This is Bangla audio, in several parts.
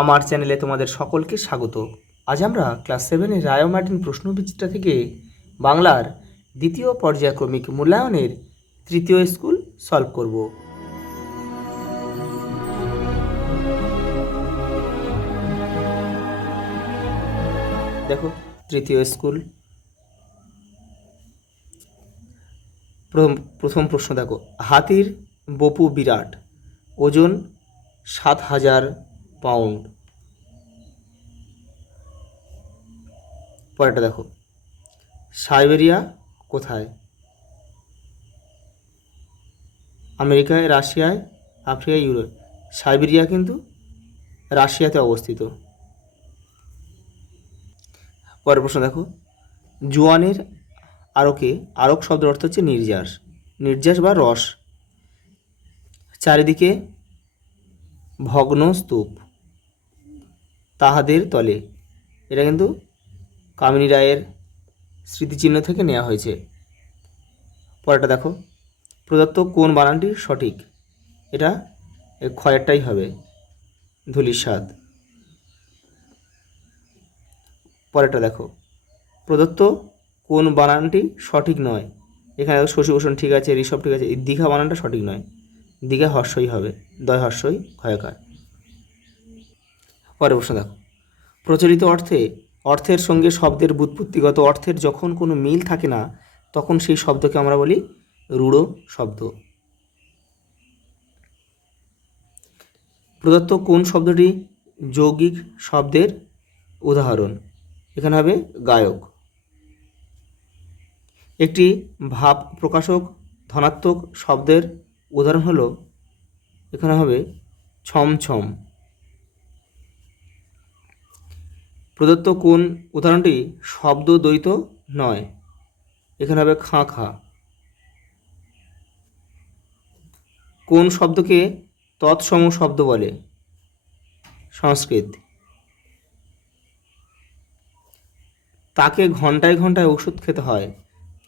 আমার চ্যানেলে তোমাদের সকলকে স্বাগত। আজ আমরা ক্লাস 7-এর রায় মার্টিন প্রশ্নবিচিত্রা থেকে বাংলার দ্বিতীয় পর্যায়ক্রমিক মূল্যায়নের তৃতীয় স্কুল সলভ করব। দেখো তৃতীয় স্কুল, প্রথম প্রশ্ন দেখো, হাতির বপু বিরাট, ওজন 7,000 পাউন্ড। পরেরটা দেখো, সাইবেরিয়া কোথায়? আমেরিকায়, রাশিয়ায়, আফ্রিকায়, ইউরোপ। সাইবেরিয়া কিন্তু রাশিয়াতে অবস্থিত। পরের প্রশ্ন দেখো, জোয়ানের আরকে, আরক শব্দের অর্থ হচ্ছে নির্যাস, নির্যাস বা রস। চারিদিকে ভগ্ন স্তূপ, তাহাদের তলে। এটা কিন্তু কামিনী রায়ের স্মৃতিচিহ্ন থেকে নেওয়া হয়েছে। পরেরটা দেখো, প্রদত্ত কোন বানানটি সঠিক? এটা ক্ষয়েরটাই হবে, ধূলিসাৎ। পরেরটা দেখো, প্রদত্ত কোন বানানটি সঠিক নয়? এখানে শশীভূষণ ঠিক আছে, ঋষভ ঠিক আছে, এই দীঘা বানানটা সঠিক নয়, দীঘা হর্ষই হবে, দয় হর্ষই ক্ষয়কার। পরের প্রশ্ন দেখো, প্রচলিত অর্থের সঙ্গে শব্দের ব্যুৎপত্তিগত অর্থের যখন কোনো মিল থাকে না, তখন সেই শব্দকে আমরা বলি রূঢ় শব্দ। প্রদত্ত কোন শব্দটি যৌগিক শব্দের উদাহরণ? এখানে হবে গায়ক। একটি ভাব প্রকাশক ধনাত্মক শব্দের উদাহরণ হলো, এখানে হবে ছমছম। প্রদত্ত কোন উদাহরণটি শব্দ দ্বৈত নয়? এখানে হবে খাঁ খাঁ। কোন শব্দকে তৎসম শব্দ বলে? সংস্কৃত। তাকে ঘন্টায় ঘন্টায় ওষুধ খেতে হয়,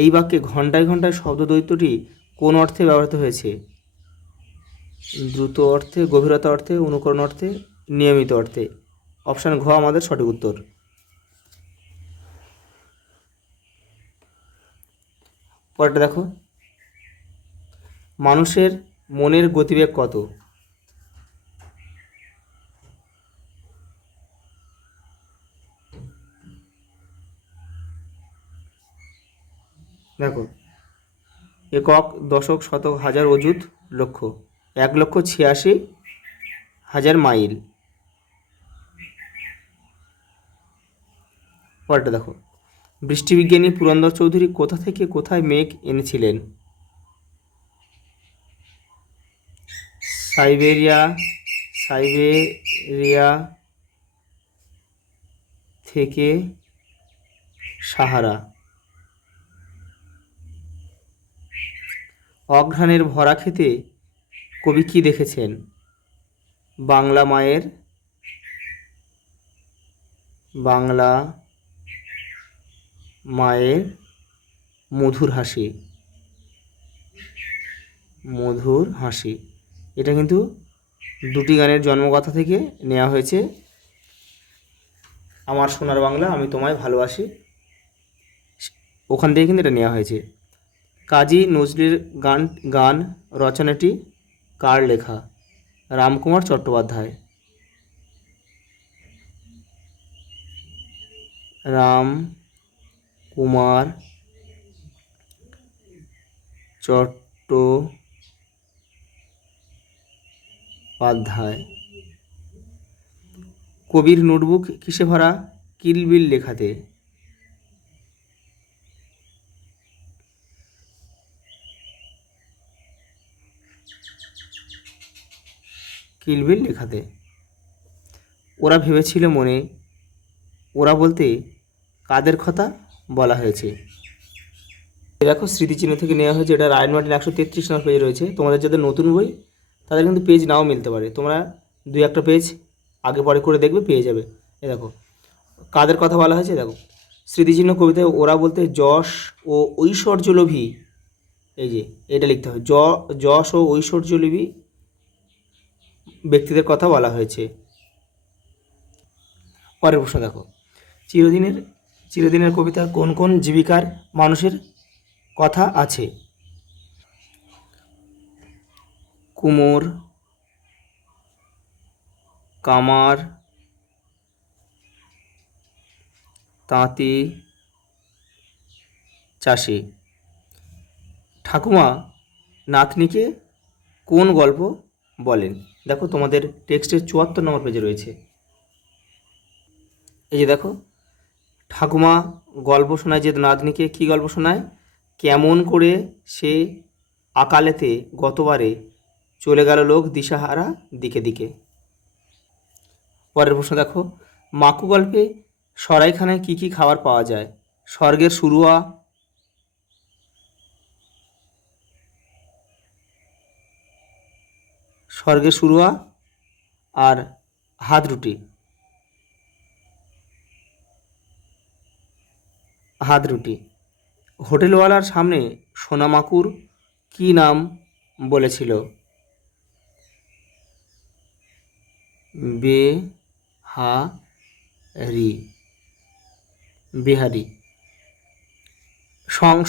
এই বাক্যে ঘন্টায় ঘন্টায় শব্দ দ্বৈতটি কোন অর্থে ব্যবহৃত হয়েছে? দ্রুত অর্থে, গভীরতা অর্থে, অনুকরণ অর্থে, নিয়মিত অর্থে। অপশান ঘ আমাদের সঠিক উত্তর। পরেরটা দেখো, মানুষের মনের গতিবেগ কত? দেখো, একক, দশক, শতক, হাজার, অযুত, লক্ষ। 1,86,000 মাইল। পরেরটা দেখো, বৃষ্টিবিজ্ঞানী পুরন্দর চৌধুরী কোথা থেকে কোথায় মেঘ এনেছিলেন? সাইবেরিয়া থেকে সাহারা। অঘ্রাণের ভরা খেতে কবি কি দেখেছেন? বাংলা মায়ের মধুর হাসি। এটা কিন্তু দুটি গানের জন্মকথা থেকে নেওয়া হয়েছে। আমার সোনার বাংলা, আমি তোমায় ভালোবাসি, ওখান থেকে কিন্তু এটা নেওয়া হয়েছে। কাজী নজরুলের গান রচনাটি কার লেখা? রামকুমার চট্টোপাধ্যায়। রামকুমার চট্টোপাধ্যায়। কবির নোটবুক কিসে ভরা? কিলবিল লেখাতে। কিলবিল লেখাতে। ওরা ভেবেছিল মনে, ওরা বলতে কাদের কথা বলা হয়েছে? দেখো স্মৃতিচিহ্ন থেকে নেওয়া হয়েছে, এটা রায় মার্টিন 133 নম্বর পেজে রয়েছে। তোমাদের যাদের নতুন বই তাদের কিন্তু পেজ নাও মিলতে পারে, তোমরা 2-1টা পেজ আগে পরে করে দেখবে, পেয়ে যাবে। এ দেখো কাদের কথা বলা হয়েছে, দেখো স্মৃতিচিহ্ন কবিতায় ওরা বলতে যশ ও ঐশ্বর্যলোভী, এই যে এটা লিখতে হবে, যশ ও ঐশ্বর্যলোভী ব্যক্তিদের কথা বলা হয়েছে। পরের প্রশ্ন দেখো, চিরদিনের চিরদিনের কবিতার কোন কোন জীবিকার মানুষের কথা আছে? কুমোর, কামার, তাঁতি, চাষি। ঠাকুমা নাতনিকে কোন গল্প বলেন? দেখো তোমাদের টেক্সটের ৭৪ নম্বর পেজে রয়েছে। এই যে দেখো, ঠাকুমা গল্প শোনায় যে নাতনিকে, কী গল্প শোনায়? কেমন করে সে আকালেতে গতবারে চলে গেল লোক দিশাহারা দিকে দিকে। পরের প্রশ্ন দেখো, মাকু গল্পে সরাইখানায় কী কী খাবার পাওয়া যায়? স্বর্গের শুরুয়া, স্বর্গের শুরুয়া আর হাত রুটি, হাত রুটি। হোটেলওয়ালার সামনে সোনামাকুর কী নাম বলেছিল? বেহারি, বিহারি।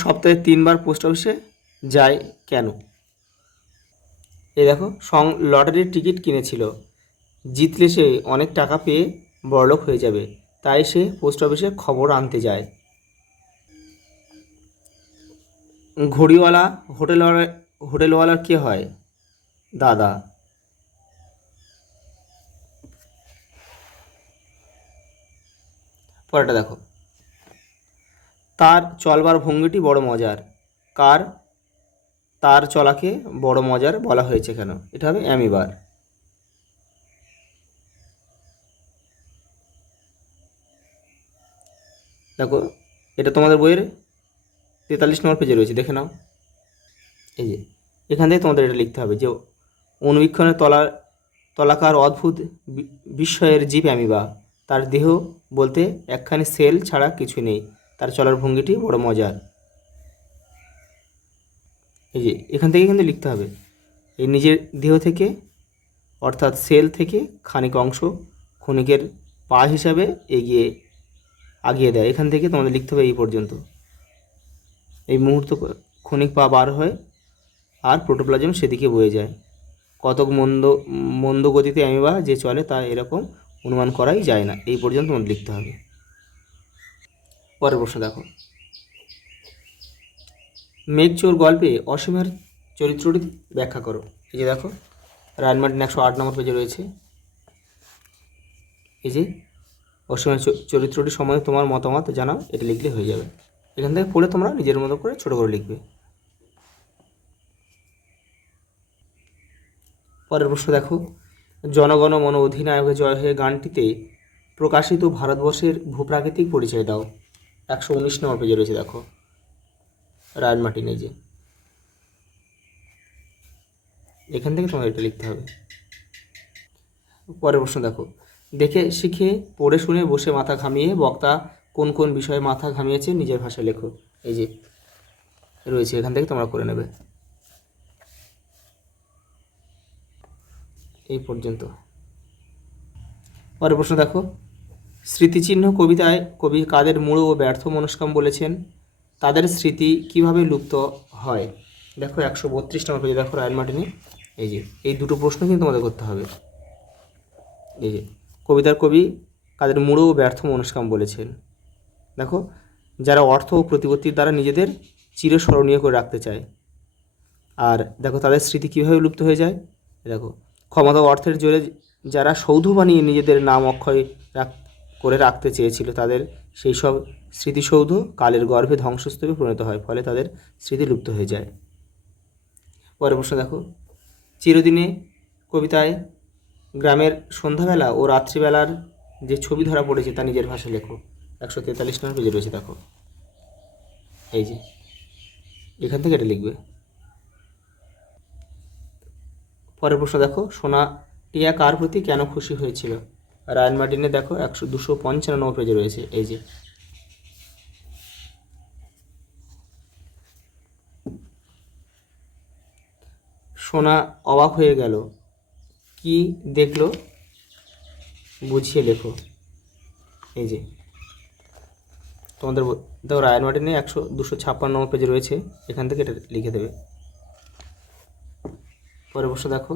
সপ্তাহে ৩ বার পোস্ট অফিসে যায় কেন? এই দেখো, লটারির টিকিট কিনেছিল, জিতলে সে অনেক টাকা পেয়ে বড়লোক হয়ে যাবে, তাই সে পোস্ট অফিসে খবর আনতে যায়। ঘড়িওয়ালা হোটেলওয়ালার কে হয়? দাদা। পরেরটা দেখো, তার চলবার ভঙ্গিটি বড় মজার, কার তার চলাকে বড় মজার বলা হয়েছে কেন? এটা হবে অ্যামিবার। দেখো, এটা তোমাদের বইয়ের ৪৩ নম্বর পেজে রয়েছে, দেখে নাও। এই যে এখান থেকে তোমাদের এটা লিখতে হবে যে অনুবীক্ষণের তলাকার অদ্ভুত বিস্ময়ের জীব অ্যামিবা, তার দেহ বলতে একখানি সেল ছাড়া কিছু নেই, তার চলার ভঙ্গিটি বড় মজার। এই যে এখান থেকে কিন্তু লিখতে হবে, এই নিজের দেহ থেকে অর্থাৎ সেল থেকে খানিক অংশ ক্ষণিকের পা হিসাবে আগিয়ে দেয়। এখান থেকে তোমাদের লিখতে হবে এই পর্যন্ত, এই মুহূর্ত ক্ষণিক পা বার হয় আর প্রোটোপ্লাজম সেদিকে বয়ে যায়। কতক মন্দ গতিতে অ্যামিবা যে চলে তা এরকম অনুমান করাই যায় না। এই পর্যন্ত তোমাদের লিখতে হবে। পরের প্রশ্ন দেখো, মেঘচোর গল্পে অসীমের চরিত্রটি ব্যাখ্যা করো। এই যে দেখো, রায়ান মার্টিন ১০৮ নম্বর পেজে রয়েছে। এই যে অসীমের চরিত্রটি সম্বন্ধে তোমার মতামত জানাও, এটা লিখলে হয়ে যাবে। এখান থেকে পড়ে তোমরা নিজের মতো করে ছোটো করে লিখবে। পরের প্রশ্ন দেখো, জনগণ মন অধিনায়কের জয় হয়ে গানটিতে প্রকাশিত ভারতবর্ষের ভূপ্রাকৃতিক পরিচয় দাও। ১১৯ নম্বর পেজে রয়েছে, দেখো রায়ান মার্টিন। এই যে এখান থেকে তোমার এটা লিখতে হবে। পরের প্রশ্ন দেখো, দেখে শিখে পড়ে শুনে বসে মাথা ঘামিয়ে বক্তা কোন কোন বিষয়ে মাথা ঘামিয়েছে নিজের ভাষায় লেখো। এই যে রয়েছে, এখান থেকে তোমরা করে নেবে। এই পর্যন্ত। পরের প্রশ্ন দেখো, স্মৃতিচিহ্ন কবিতায় কবি কাদের মূঢ় ও ব্যর্থ মনস্কাম বলেছেন? তাদের স্মৃতি কিভাবে লুপ্ত হয়? দেখো ১৩২ নম্বর পেজে দেখো রায়ান মার্টিনে। এই যে এই দুটো প্রশ্ন কিন্তু তোমাদের করতে হবে। এই যে কবিতার কবি কাদের মূঢ় ও ব্যর্থ মনস্কাম বলেছেন। দেখো, যারা অর্থ ও প্রতিপত্তির দ্বারা নিজেদের চিরস্মরণীয় করে রাখতে চায়। আর দেখো তাদের স্মৃতি কীভাবে লুপ্ত হয়ে যায়। দেখো, ক্ষমতা ও অর্থের জোরে যারা সৌধ বানিয়ে নিজেদের নাম অক্ষয় করে রাখতে চেয়েছিল, তাদের সেই সব স্মৃতিসৌধ কালের গর্ভে ধ্বংসস্তূপে পরিণত হয়, ফলে তাদের স্মৃতি লুপ্ত হয়ে যায়। পরের প্রশ্ন দেখো, চিরদিনে কবিতায় গ্রামের সন্ধ্যাবেলা ও রাত্রিবেলার যে ছবি ধরা পড়েছে তা নিজের ভাষায় লেখো। ১৪৩ নম্বর পেজে রয়েছে, দেখো এই যে এখান থেকে এটা লিখবে। পরের প্রশ্ন দেখো, সোনা টিয়া কার প্রতি কেন খুশি হয়েছিল? রায়ান মার্টিনে দেখো ২৫৫ নম্বর পেজে রয়েছে। এই যে সোনা অবাক হয়ে গেল, কি দেখলো বুঝিয়ে লেখো। এই যে তোমাদের দেখো রায়ান মার্টিনে 256 পেজে রয়েছে, এখান থেকে এটা লিখে দেবে। পরের প্রশ্ন দেখো,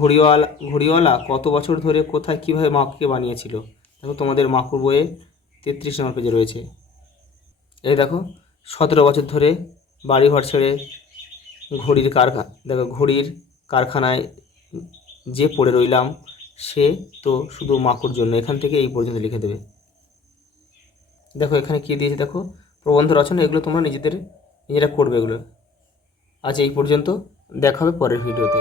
ঘড়িওয়ালা কত বছর ধরে কোথায় কীভাবে মাকুকে বানিয়েছিল? দেখো তোমাদের মাকুর বইয়ে 33 পেজে রয়েছে। এই দেখো 17 বছর ধরে বাড়িঘর ছেড়ে ঘড়ির কারখানায় যে পড়ে রইলাম, সে তো শুধু মাকুর জন্য। এখান থেকে এই পর্যন্ত লিখে দেবে। দেখো এখানে কী দিয়েছে, দেখো প্রবন্ধ রচনা, এগুলো তোমরা নিজেরা করবে এগুলো। আজ এই পর্যন্ত, দেখা হবে পরের ভিডিওতে।